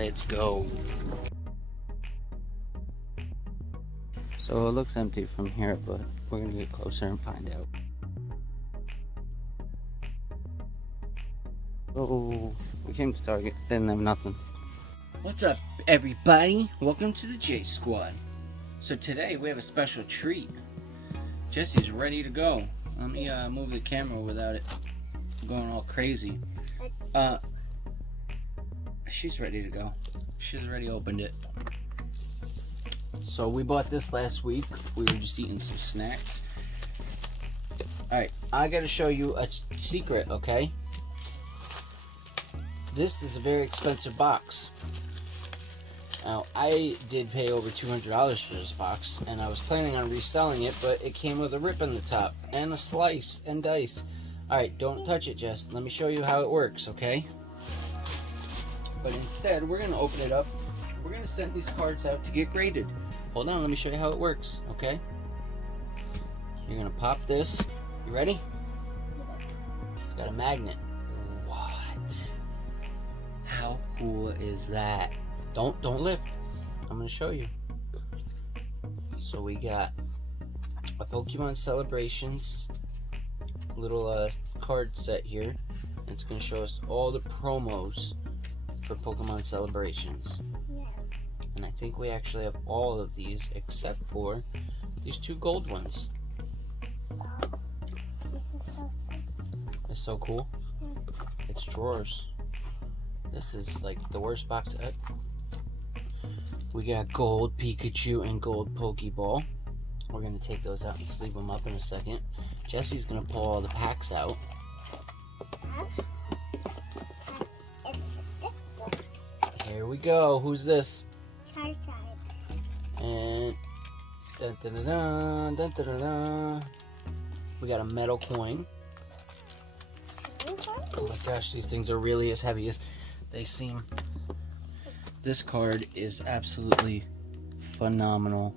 Let's go. So it looks empty from here, but we're gonna get closer and find out. Oh, we came to Target, didn't have nothing. What's up, everybody? Welcome to the J Squad. So today we have a special treat. Jesse's ready to go. Let me move the camera without it going all crazy. She's ready to go. She's already opened it. So we bought this last week. We were just eating some snacks. Alright, I gotta show you a secret, okay? This is a very expensive box. Now, I did pay over $200 for this box, and I was planning on reselling it, but it came with a rip in the top, and a slice, and dice. Alright, don't touch it, Jess. Let me show you how it works, okay? But instead, we're going to open it up. We're going to send these cards out to get graded. Hold on, let me show you how it works, okay? You're going to pop this. You ready? It's got a magnet. What? How cool is that? Don't lift. I'm going to show you. So we got a Pokemon Celebrations little card set here. And it's going to show us all the promos for Pokemon Celebrations. Yeah. And I think we actually have all of these except for these two gold ones. This is so sick. It's so cool. Yeah. It's drawers. This is like the worst box ever. We got gold Pikachu and gold Pokeball. We're going to take those out and sleeve them up in a second. Jesse's going to pull all the packs out. Here we go. Who's this? Charizard. And dun, dun, dun, dun, dun, dun, dun. We got a metal coin. Oh my gosh, these things are really as heavy as they seem. This card is absolutely phenomenal.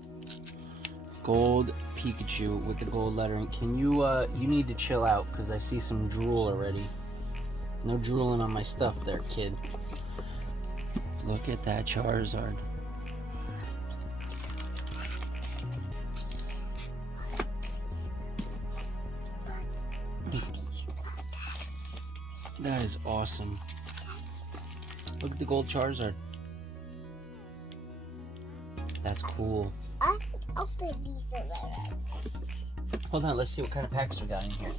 Gold Pikachu with the gold lettering. Can you, you need to chill out because I see some drool already. No drooling on my stuff there, kid. Look at that Charizard. That is awesome. Look at the gold Charizard. That's cool. I'll open these a little. Hold on, let's see what kind of packs we got in here.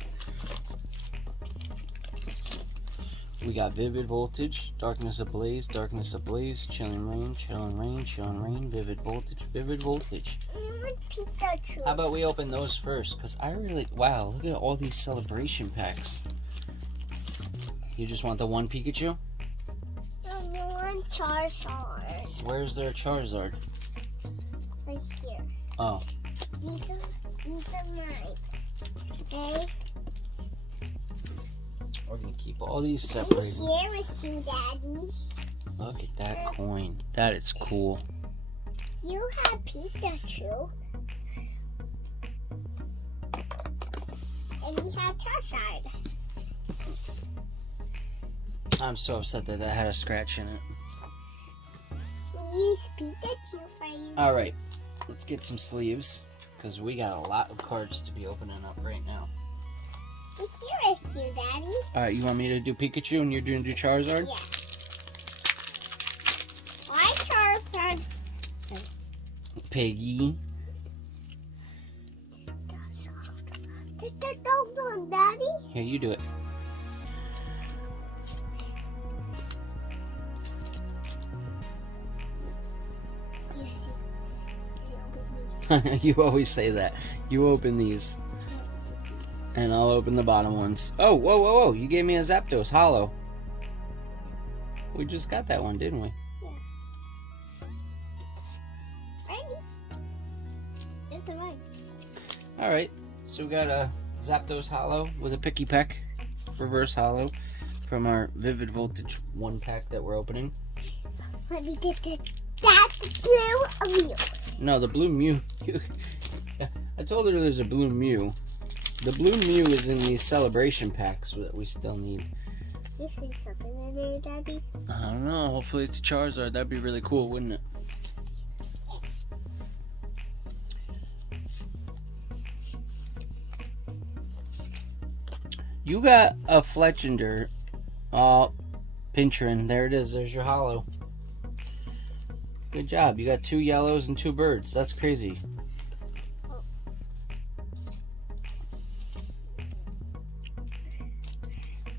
We got Vivid Voltage, Darkness Ablaze, Chilling Rain, Vivid Voltage. Pikachu. How about we open those first? Because I really, wow, look at all these celebration packs. You just want the one Pikachu? One Charizard. Where's their Charizard? Right here. Oh. These are mine. Okay? We're going to keep all these separated. Here is you, Daddy. Look at that coin. That is cool. You have Pikachu. And we have Charizard. I'm so upset that that had a scratch in it. We use Pikachu for you. Alright, let's get some sleeves. Because we got a lot of cards to be opening up right now. Here is you, Daddy. Alright, you want me to do Pikachu and you're going to do Charizard? Yeah. Why Charizard? Piggy. Take the dogs on, Daddy. Here, you do it. You see. You always say that. You open these. And I'll open the bottom ones. Oh, whoa, whoa, whoa. You gave me a Zapdos Hollow. We just got that one, didn't we? Yeah. Ready? It's the right. Alright. So we got a Zapdos Hollow with a Picky Peck. Reverse Hollow. From our Vivid Voltage 1 pack that we're opening. Let me get this. That's the blue Mew. No, the blue Mew. I told her there's a blue Mew. The blue Mew is in these celebration packs that we still need. You see something in there, Daddy? I don't know. Hopefully it's a Charizard. That'd be really cool, wouldn't it? You got a Fletchinder. Oh, Pinchin. There it is. There's your hollow. Good job. You got 2 yellows and 2 birds. That's crazy.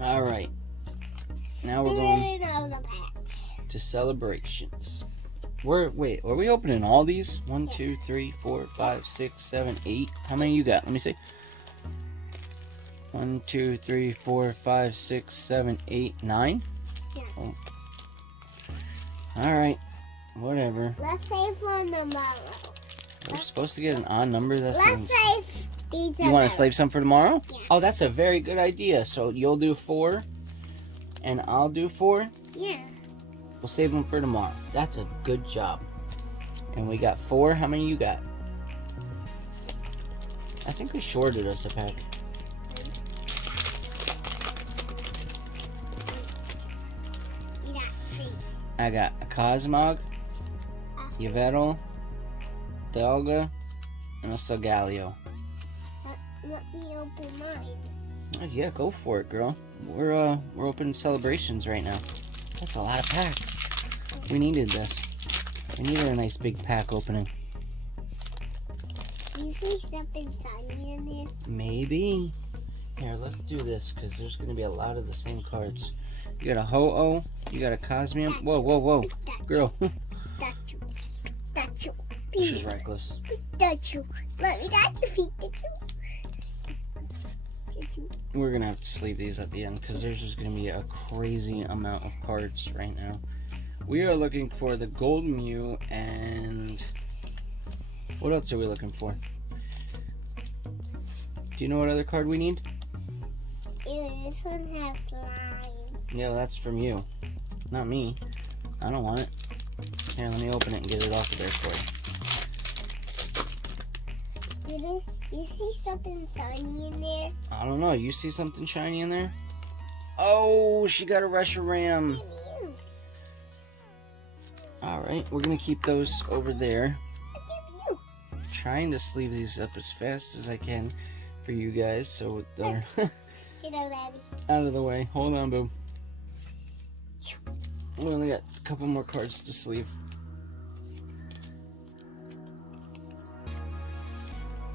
Alright. Now we're going to celebrations. Wait, are we opening all these? 1, 2, 3, 4, 5, 6, 7, 8. How many you got? Let me see. 1, 2, 3, 4, 5, 6, 7, 8, 9. Yeah. Oh. Alright. Whatever. Let's save for tomorrow. We're supposed to get an odd number. That's Let's save these. You want to save some for tomorrow? Yeah. Oh, that's a very good idea. So you'll do 4, and I'll do 4. Yeah. We'll save them for tomorrow. That's a good job. And we got 4. How many you got? I think they shorted us a pack. You got 3. I got a Cosmog, Yveltal, Dialga, and a Solgaleo. Let me open mine. Oh, yeah, go for it, girl. We're opening celebrations right now. That's a lot of packs. We needed this. We needed a nice big pack opening. You see something tiny in there? Maybe. Here, let's do this because there's going to be a lot of the same cards. You got a Ho-Oh. You got a Cosmium. Whoa, whoa, whoa. Girl. Pikachu. Pikachu. This is reckless. Pikachu. Let me got your Pikachu. We're going to have to sleeve these at the end because there's just going to be a crazy amount of cards right now. We are looking for the Gold Mew and... What else are we looking for? Do you know what other card we need? Ew, this one has lime. Yeah, that's from you. Not me. I don't want it. Here, let me open it and get it off of there for you. You see something tiny in there? I don't know. You see something shiny in there? Oh, she got a Reshiram. Alright, we're going to keep those over there. Trying to sleeve these up as fast as I can for you guys so they're out of the way. Hold on, boo. We only got a couple more cards to sleeve.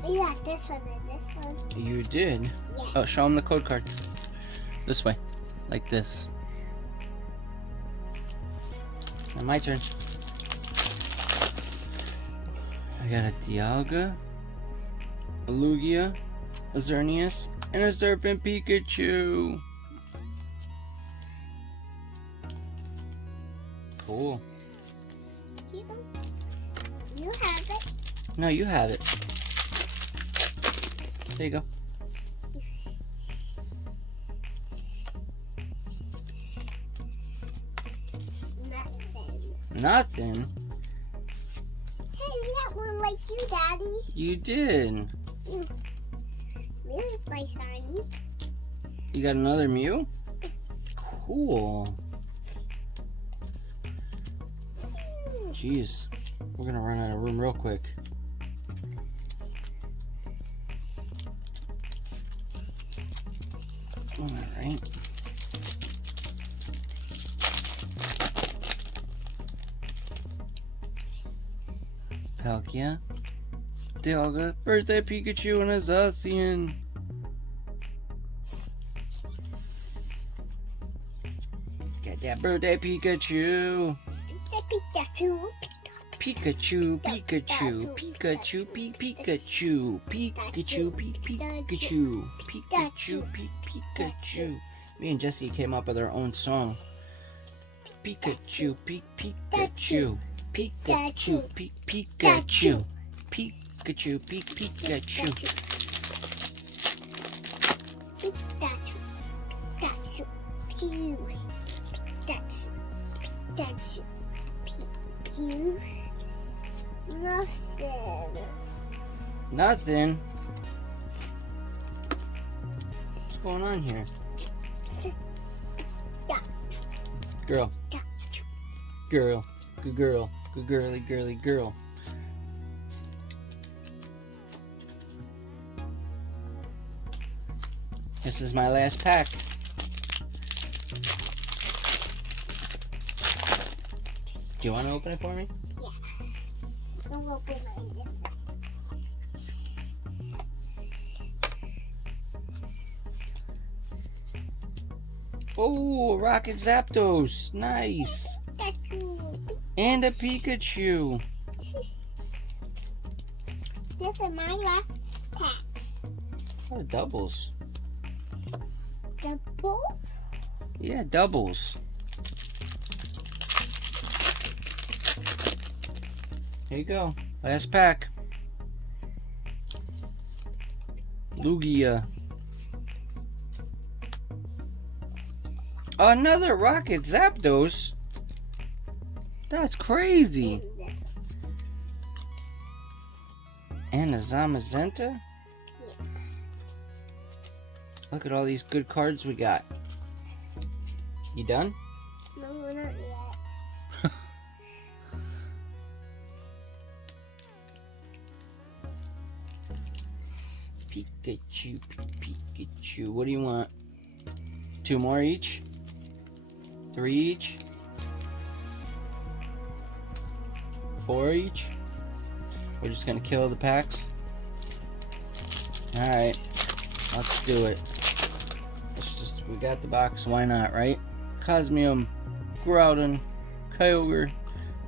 You got this one and this one. You did? Yeah. Oh, show them the code card. This way. Like this. Now my turn. I got a Dialga, a Lugia, a Xerneas, and a Serpent Pikachu. Cool. You have it. No, you have it. There you go. Nothing. Hey, we got one like you, Daddy. You did. Really nice, Daddy. You got another Mew? Cool. Jeez. We're gonna run out of room real quick. Alright. Palkia, Dialga, Birthday Pikachu, and a Zacian. Get that Birthday Pikachu. Pikachu. Pikachu, Pikachu, Pikachu, Pikachu, Pikachu, Pikachu, Pikachu, Pikachu. Me and Jesse came up with our own song. Pikachu, Pikachu, Pikachu, Pikachu, Pikachu, Pikachu. Pikachu. Pikachu. Pikachu. Pikachu. Pikachu. Nothing. Nothing. What's going on here? Girl. Girl. Good girl. Good girly, girly, girl. This is my last pack. Do you want to open it for me? Yeah. I'll open it this side. Oh, Rocket Zapdos. Nice. And a Pikachu. This is my last pack. Oh, doubles. Double? Yeah, doubles. Here you go. Last pack. Lugia. Another Rocket Zapdos. That's crazy. And a Zamazenta? Yeah. Look at all these good cards we got. You done? No, not yet. Pikachu, Pikachu. What do you want? 2 more each? 3 each? 4 each? We're just gonna kill the packs? Alright. Let's do it. We got the box, why not, right? Cosmium, Groudon, Kyogre,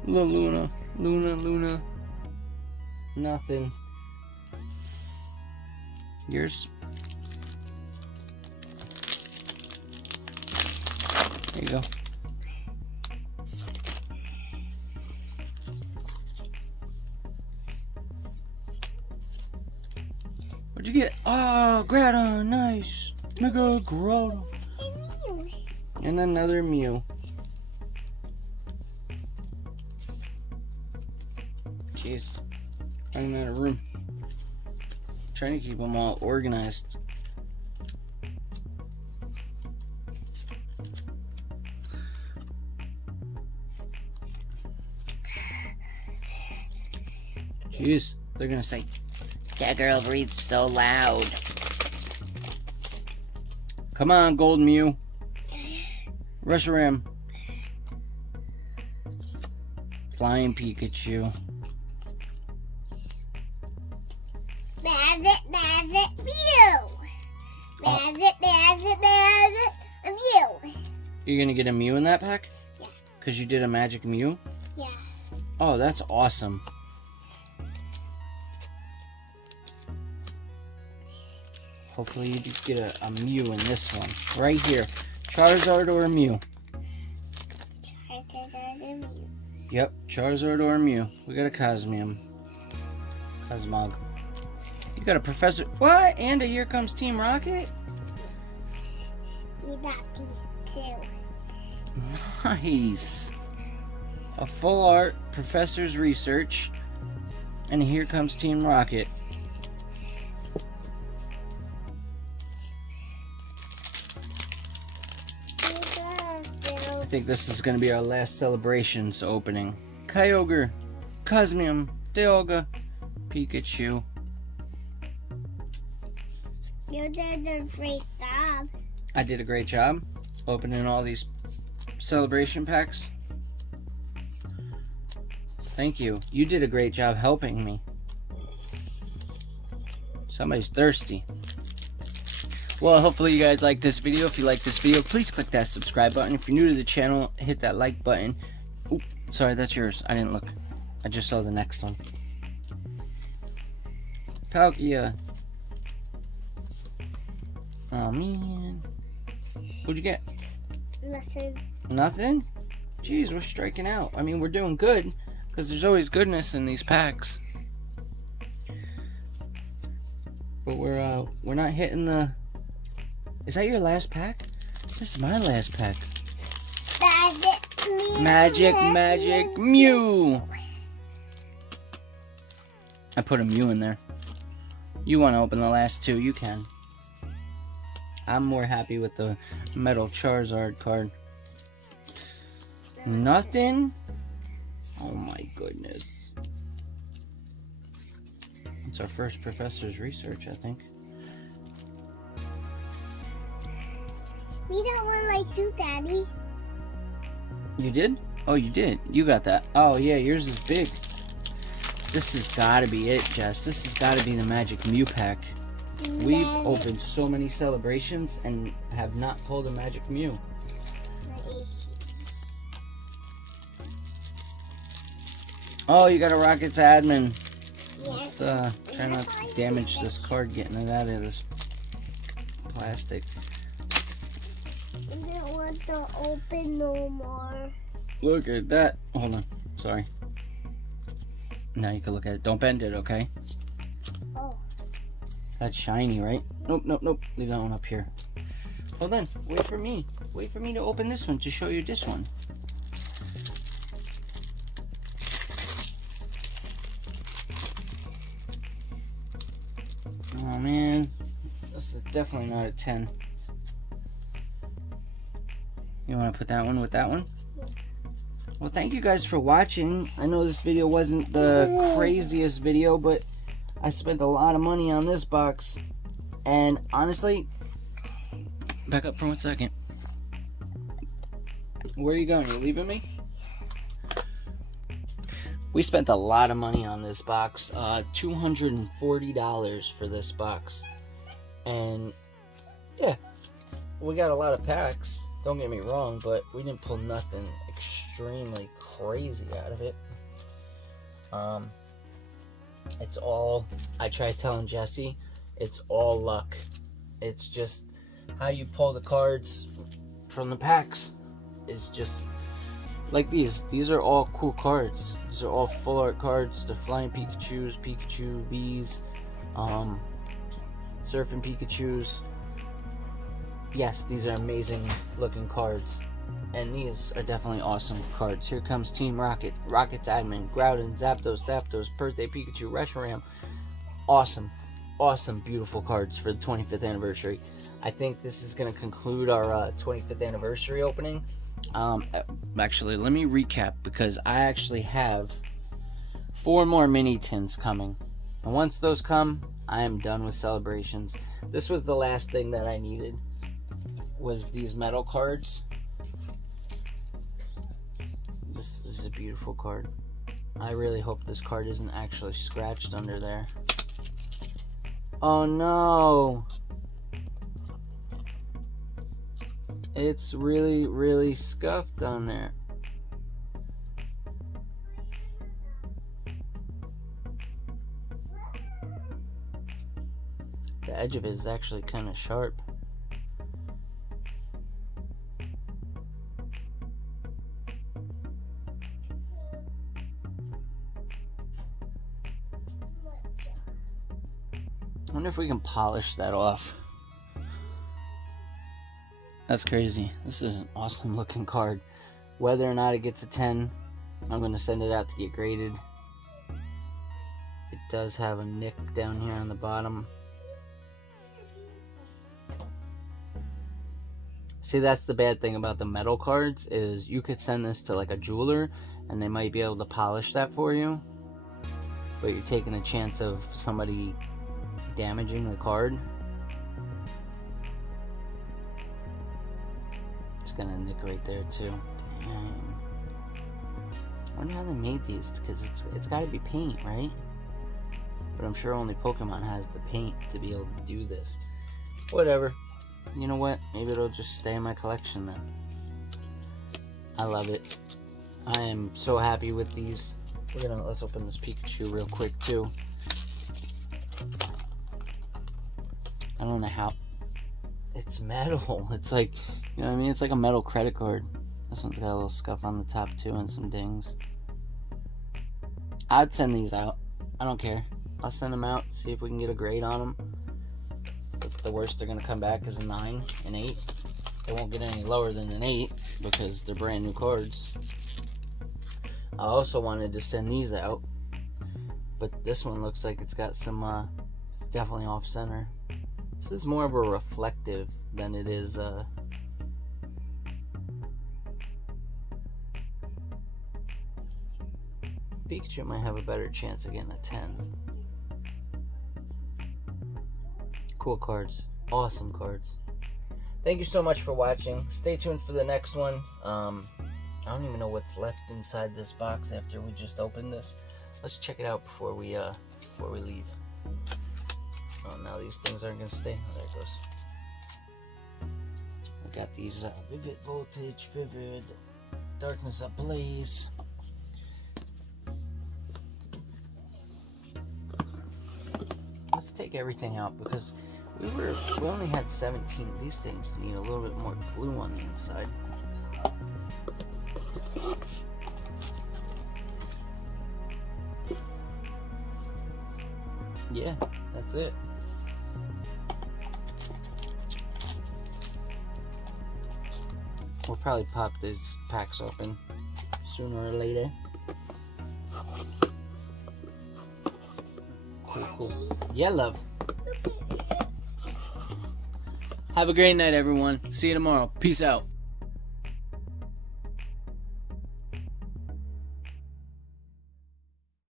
Luna. Nothing. Yours? There you go. What'd you get? Oh, Groudon, nice. Mega Groudon. And another Mew. Jeez. I'm out of room. Trying to keep them all organized. Jeez, they're gonna say, that girl breathes so loud. Come on, Gold Mew. Reshiram. Flying Pikachu. Bazit, Mew. Bazit, Mew. You're gonna get a Mew in that pack? Yeah. Because you did a magic Mew? Yeah. Oh, that's awesome. Hopefully you get a Mew in this one. Right here. Charizard or Mew? Charizard or Mew. Yep, Charizard or Mew. We got a Cosmium. Cosmog. You got a Professor... What? And a Here Comes Team Rocket? You got these too. Nice. A full art Professor's Research. And Here Comes Team Rocket. I think this is going to be our last Celebrations opening. Kyogre, Cosmium, Dialga, Pikachu. You did a great job. I did a great job opening all these celebration packs. Thank you. You did a great job helping me. Somebody's thirsty. Well, hopefully you guys like this video. If you like this video, please click that subscribe button. If you're new to the channel, hit that like button. Oop, sorry, that's yours. I didn't look. I just saw the next one. Palkia. Oh, man. What'd you get? Listen. Nothing? Jeez, we're striking out. I mean, we're doing good, because there's always goodness in these packs. But we're not hitting the... Is that your last pack? This is my last pack. Magic Mew. I put a Mew in there. You want to open the last two, you can. I'm more happy with the Metal Charizard card. Nothing? Oh my goodness. It's our first professor's research, I think. We got one like you, Daddy. You did? Oh, you did. You got that. Oh, yeah, yours is big. This has got to be it, Jess. This has got to be the Magic Mew pack. We've opened so many celebrations and have not pulled a Magic Mew. Oh, you got a Rockets admin. Yes. Let's try not to damage this card getting it out of this plastic. I don't want to open no more. Look at that. Hold on. Sorry. Now you can look at it. Don't bend it, okay? Oh. That's shiny, right? Nope, nope, nope. Leave that one up here. Hold on. Wait for me. Wait for me to open this one to show you this one. Oh, man. This is definitely not a 10. You want to put that one with that one? Well, thank you guys for watching. I know this video wasn't the craziest video, but I spent a lot of money on this box. And honestly, back up for 1 second. Where are you going? Are you leaving me? We spent a lot of money on this box. $240 for this box. And yeah, we got a lot of packs. Don't get me wrong, but we didn't pull nothing extremely crazy out of it. It's all, I tried telling Jesse, it's all luck. It's just how you pull the cards from the packs is just like these. These are all cool cards. These are all full art cards. The Flying Pikachus, Pikachu, Bees, Surfing Pikachus. Yes, these are amazing looking cards. And these are definitely awesome cards. Here comes Team Rocket, Rocket's Admin, Groudon, Zapdos, Birthday Pikachu, Reshiram. Awesome, awesome, beautiful cards for the 25th anniversary. I think this is going to conclude our 25th anniversary opening. Actually, let me recap, because I actually have 4 more mini tins coming. And once those come, I am done with celebrations. This was the last thing that I needed, was these metal cards. This is a beautiful card. I really hope this card isn't actually scratched under there. Oh no! It's really, really scuffed on there. The edge of it is actually kind of sharp. I wonder if we can polish that off. That's crazy. This is an awesome looking card. Whether or not it gets a 10, I'm going to send it out to get graded. It does have a nick down here on the bottom. See, that's the bad thing about the metal cards, is you could send this to like a jeweler and they might be able to polish that for you. But you're taking a chance of somebody damaging the card. It's gonna nick right there too. Dang. I wonder how they made these, because it's gotta be paint, right? But I'm sure only Pokemon has the paint to be able to do this. Whatever. You know what? Maybe it'll just stay in my collection then. I love it. I am so happy with these. Let's open this Pikachu real quick too. I don't know how. It's metal. It's like, you know what I mean? It's like a metal credit card. This one's got a little scuff on the top too and some dings. I'd send these out. I don't care. I'll send them out, see if we can get a grade on them. That's the worst they're going to come back is a 9, an 8. They won't get any lower than an 8 because they're brand new cards. I also wanted to send these out, but this one looks like it's got some, it's definitely off center. This is more of a reflective than it is, Pikachu might have a better chance of getting a 10. Cool cards. Awesome cards. Thank you so much for watching. Stay tuned for the next one. I don't even know what's left inside this box after we just opened this. Let's check it out before we leave. Oh, now these things aren't gonna stay. Oh, there it goes. I got these Vivid Voltage, Vivid Darkness Ablaze. Let's take everything out because we only had 17 of these things. Need a little bit more glue on the inside. Yeah, that's it. We'll probably pop these packs open sooner or later. Cool. Yeah, love. Have a great night, everyone. See you tomorrow. Peace out.